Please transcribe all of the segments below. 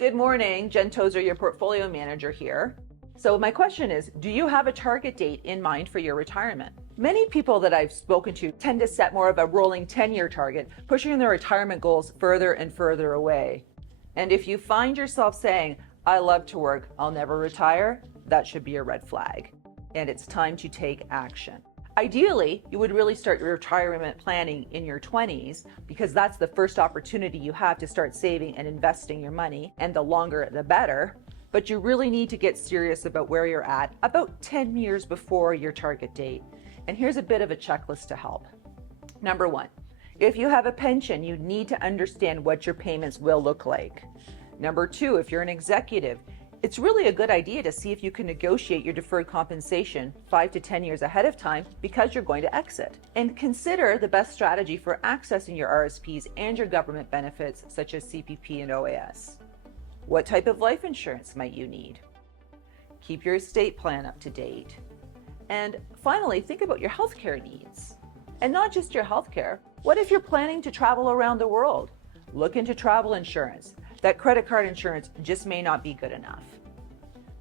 Good morning, Jen Tozer, your portfolio manager here. So my question is, do you have a target date in mind for your retirement? Many people that I've spoken to tend to set more of a rolling 10-year target, pushing their retirement goals further and further away. And if you find yourself saying, I love to work, I'll never retire, that should be a red flag. And it's time to take action. Ideally, you would really start your retirement planning in your 20s because that's the first opportunity you have to start saving and investing your money, and the longer the better. But you really need to get serious about where you're at about 10 years before your target date. And here's a bit of a checklist to help. Number one, if you have a pension, you need to understand what your payments will look like. Number two, if you're an executive, it's really a good idea to see if you can negotiate your deferred compensation 5 to 10 years ahead of time because you're going to exit. And consider the best strategy for accessing your RSPs and your government benefits such as CPP and OAS. What type of life insurance might you need? Keep your estate plan up to date. And finally, think about your healthcare needs. And not just your healthcare. What if you're planning to travel around the world? Look into travel insurance. That credit card insurance just may not be good enough.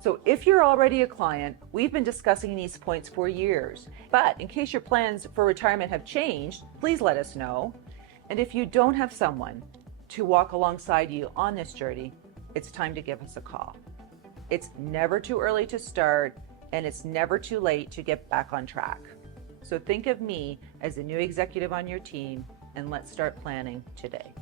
So if you're already a client, we've been discussing these points for years. But in case your plans for retirement have changed, please let us know. And if you don't have someone to walk alongside you on this journey, it's time to give us a call. It's never too early to start, and it's never too late to get back on track. So think of me as a new executive on your team, and let's start planning today.